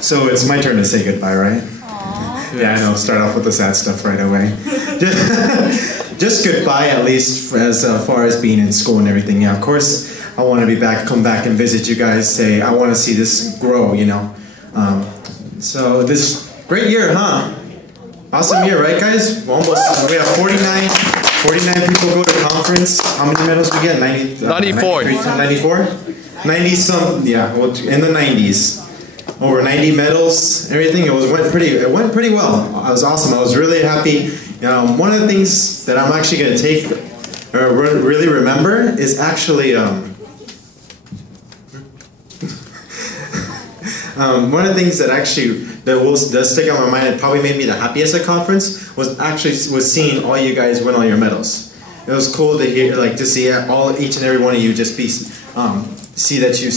So it's my turn to say goodbye, right? Aww. Yeah, I know. Start off with the sad stuff right away. Just goodbye, at least as far as being in school and everything. Yeah, of course, I want to be back, come back and visit you guys. Say, I want to see this grow, you know. So this great year, huh? Awesome year, right, guys? We have 49 people go to conference. How many medals we get? 94. 94? 90 some, yeah, well, in the 90s. Over 90 medals, everything. It went pretty well. It was awesome. I was really happy. One of the things that I'm actually going to take, or really remember, is actually one of the things that actually does stick out in my mind and probably made me the happiest at conference was seeing all you guys win all your medals. It was cool to hear, to see each and every one of you just see that you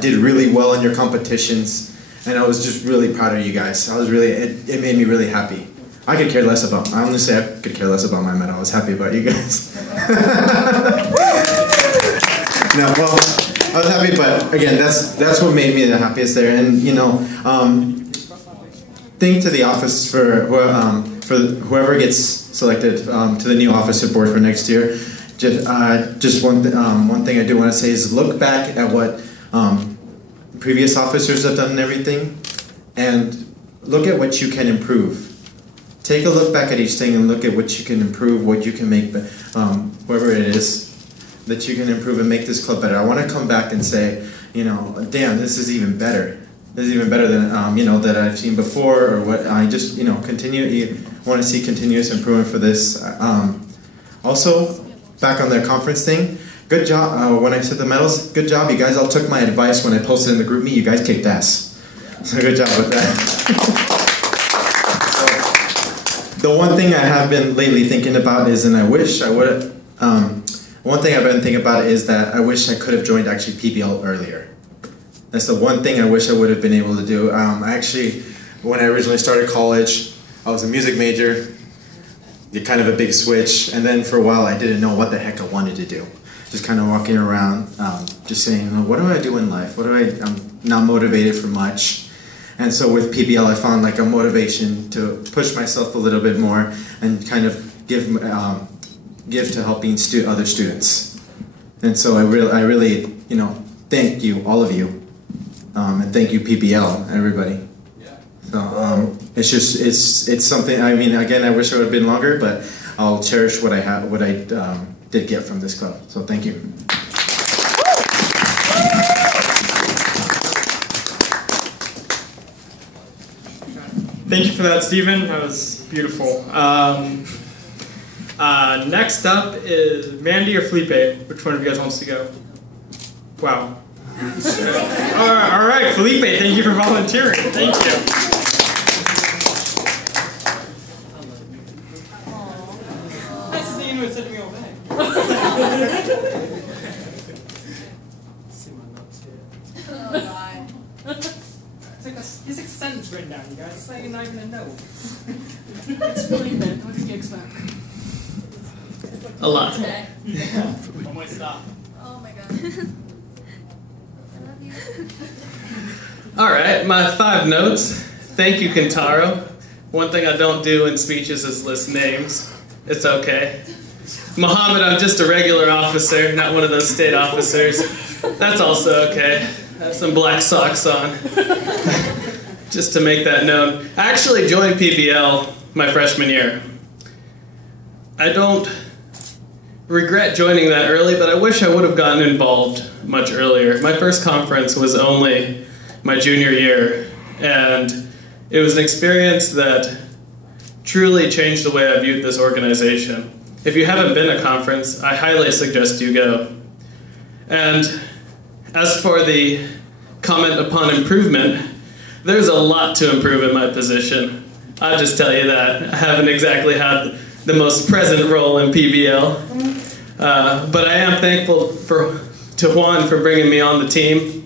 did really well in your competitions, and I was just really proud of you guys. It made me really happy. I could care less about. I honestly, I could care less about my medal. I was happy about you guys. No, well, I was happy, but again, that's what made me the happiest there. And thank to the office for whoever gets selected to the new officer board for next year. Just one thing I do want to say is look back at what previous officers have done and everything, and look at what you can improve. Take a look back at each thing and look at what you can improve, what you can make, whatever it is that you can improve and make this club better. I want to come back and say, damn, this is even better. This is even better than that I've seen before, or what I just continue. Want to see continuous improvement for this. Also, back on the conference thing, good job. When I said the medals, good job. You guys all took my advice when I posted in the group meet. You guys kicked ass. So good job with that. The one thing I have been lately thinking about is, and I wish I would. One thing I've been thinking about is that I wish I could have joined actually PBL earlier. That's the one thing I wish I would have been able to do. Actually, when I originally started college, I was a music major. Kind of a big switch, and then for a while I didn't know what the heck I wanted to do. Just kind of walking around, just saying, what do I do in life? I'm not motivated for much. And so with PBL I found like a motivation to push myself a little bit more and kind of give to helping other students. And so I really thank you, all of you, and thank you PBL, everybody. So it's something. I mean, again, I wish it would have been longer, but I'll cherish what I did get from this club. So thank you. Thank you for that, Stephen. That was beautiful. Next up is Mandy or Felipe. Which one of you guys wants to go? Wow. All right, Felipe, thank you for volunteering. Thank you. Nice to see you sending me away. Oh, God. It's like a sentence written down, you guys. It's like you're not even a note. It's Felipe. What did you expect? A lot. Okay. One way stop. Oh, my God. All right, my 5 notes. Thank you, Kentaro. One thing I don't do in speeches is list names. It's okay. Muhammad, I'm just a regular officer, not one of those state officers. That's also okay. I have some black socks on. Just to make that known. I actually joined PBL my freshman year. I don't regret joining that early, but I wish I would have gotten involved much earlier. My first conference was only my junior year, and it was an experience that truly changed the way I viewed this organization. If you haven't been to a conference, I highly suggest you go. And as for the comment upon improvement, there's a lot to improve in my position. I'll just tell you that. I haven't exactly had the most present role in PBL. But I am thankful to Juan for bringing me on the team.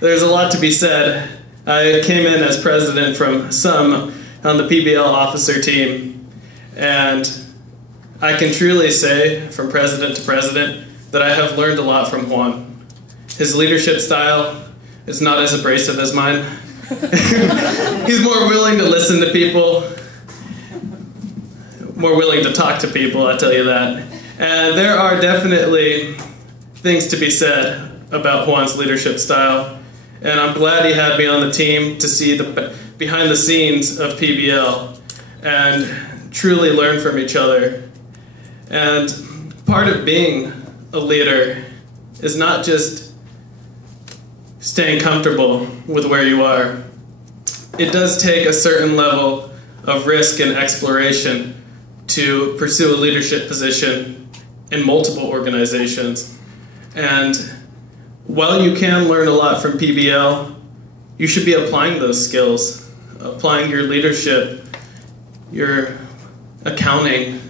There's a lot to be said. I came in as president from some on the PBL officer team, and I can truly say, from president to president, that I have learned a lot from Juan. His leadership style is not as abrasive as mine. He's more willing to listen to people, more willing to talk to people, I'll tell you that. And there are definitely things to be said about Juan's leadership style. And I'm glad he had me on the team to see the behind the scenes of PBL and truly learn from each other. And part of being a leader is not just staying comfortable with where you are. It does take a certain level of risk and exploration to pursue a leadership position in multiple organizations. And while you can learn a lot from PBL, you should be applying those skills, applying your leadership, your accounting,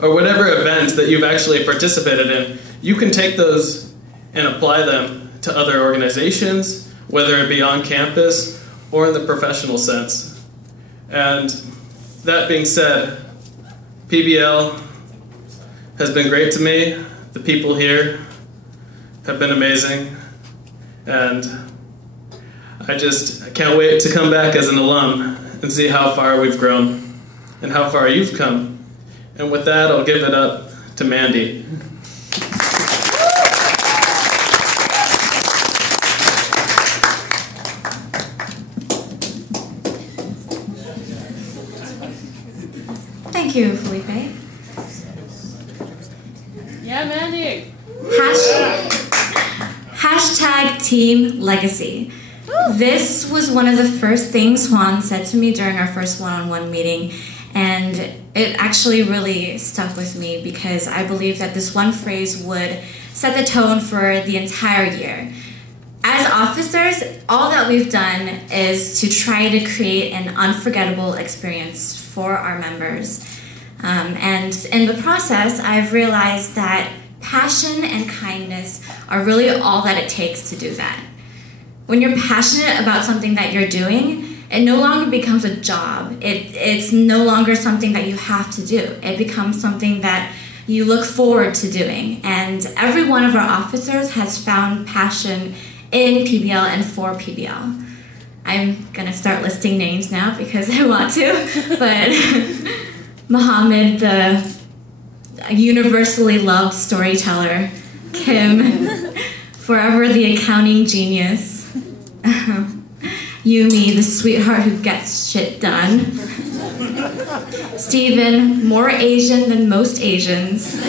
or whatever events that you've actually participated in. You can take those and apply them to other organizations, whether it be on campus or in the professional sense. And that being said, PBL has been great to me. The people here have been amazing. And I can't wait to come back as an alum and see how far we've grown and how far you've come. And with that, I'll give it up to Mandy. Thank you, Felipe. Yeah, Mandy. Hashtag Team Legacy. This was one of the first things Juan said to me during our first one-on-one meeting, and it actually really stuck with me because I believe that this one phrase would set the tone for the entire year. As officers, all that we've done is to try to create an unforgettable experience for our members. And in the process, I've realized that passion and kindness are really all that it takes to do that. When you're passionate about something that you're doing, it no longer becomes a job. It's no longer something that you have to do. It becomes something that you look forward to doing. And every one of our officers has found passion in PBL and for PBL. I'm gonna start listing names now because I want to, but Mohammed, the universally loved storyteller, Kim, forever the accounting genius, Yumi, the sweetheart who gets shit done, Steven, more Asian than most Asians,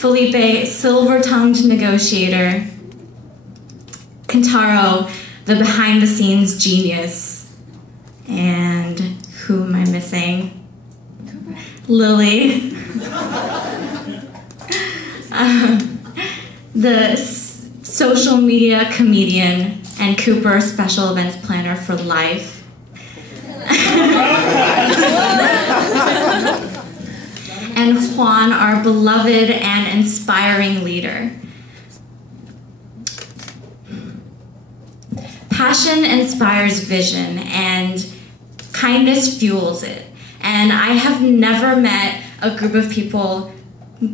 Felipe, silver-tongued negotiator, Kentaro, the behind-the-scenes genius, and who am I missing? Lily, the social media comedian, and Cooper, special events planner for life. And Juan, our beloved and inspiring leader. Passion inspires vision, and kindness fuels it. And I have never met a group of people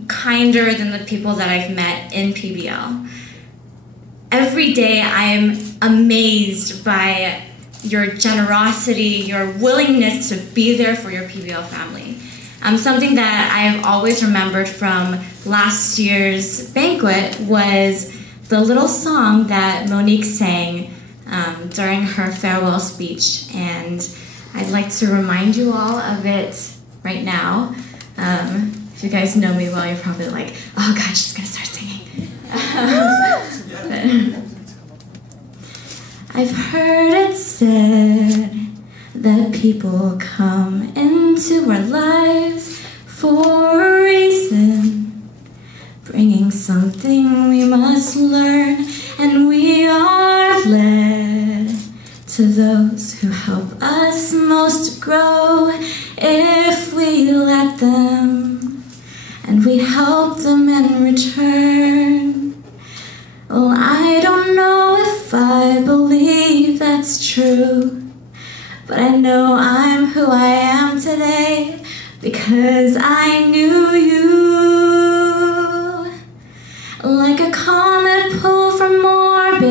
kinder than the people that I've met in PBL. Every day I am amazed by your generosity, your willingness to be there for your PBL family. Something that I've always remembered from last year's Banquet was the little song that Monique sang during her farewell speech, and I'd like to remind you all of it right now. If you guys know me well, you're probably like, oh God, she's gonna start singing. I've heard it said that people come into our lives for a reason, bringing something we must learn, and we are led to those who help us most grow if we let them, and we help them in return. Well, I don't know if I believe that's true, but I know I'm who I am today because I knew you. Like a comet pulled from orbit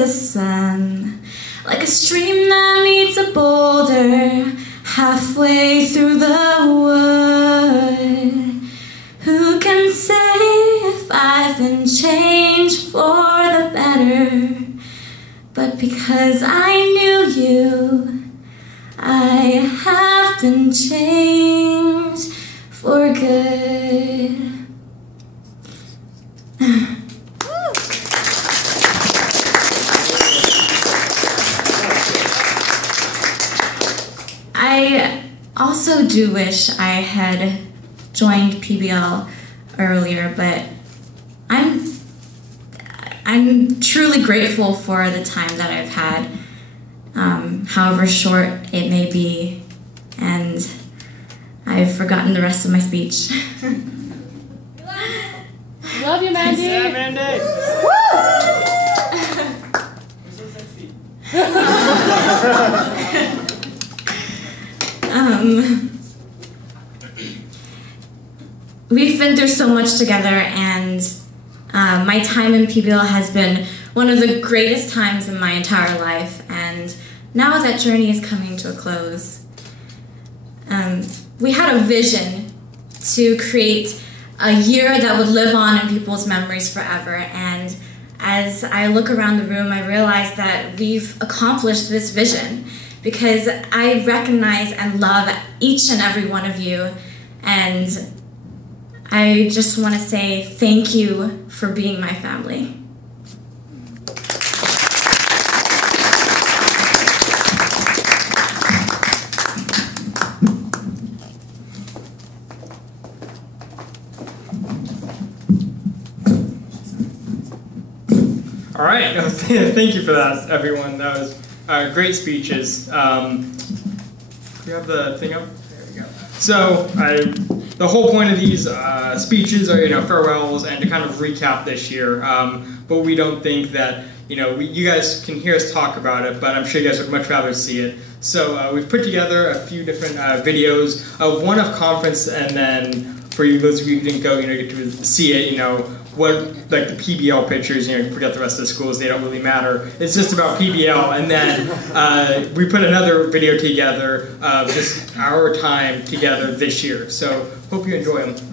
is a sun, like a stream that meets a boulder halfway through the wood. Who can say if I've been changed for the better? But because I knew you, I have been changed for good. I also do wish I had joined PBL earlier, but I'm truly grateful for the time that I've had, however short it may be, and I've forgotten the rest of my speech. Love you, Mandy. Yeah, Mandy. We've been through so much together, and my time in PBL has been one of the greatest times in my entire life, and now that journey is coming to a close. We had a vision to create a year that would live on in people's memories forever, and as I look around the room, I realize that we've accomplished this vision because I recognize and love each and every one of you, and I just want to say thank you for being my family. All right, thank you for that, everyone. That was great speeches. Do you have the thing up? There we go. So, the whole point of these speeches are, farewells and to kind of recap this year. But we don't think that, you guys can hear us talk about it, but I'm sure you guys would much rather see it. So we've put together a few different videos of one of conference, and then for you, those of you who didn't go, get to see it, what, like the PBL pictures, forget the rest of the schools, they don't really matter. It's just about PBL, and then we put another video together of just our time together this year. So hope you enjoy them.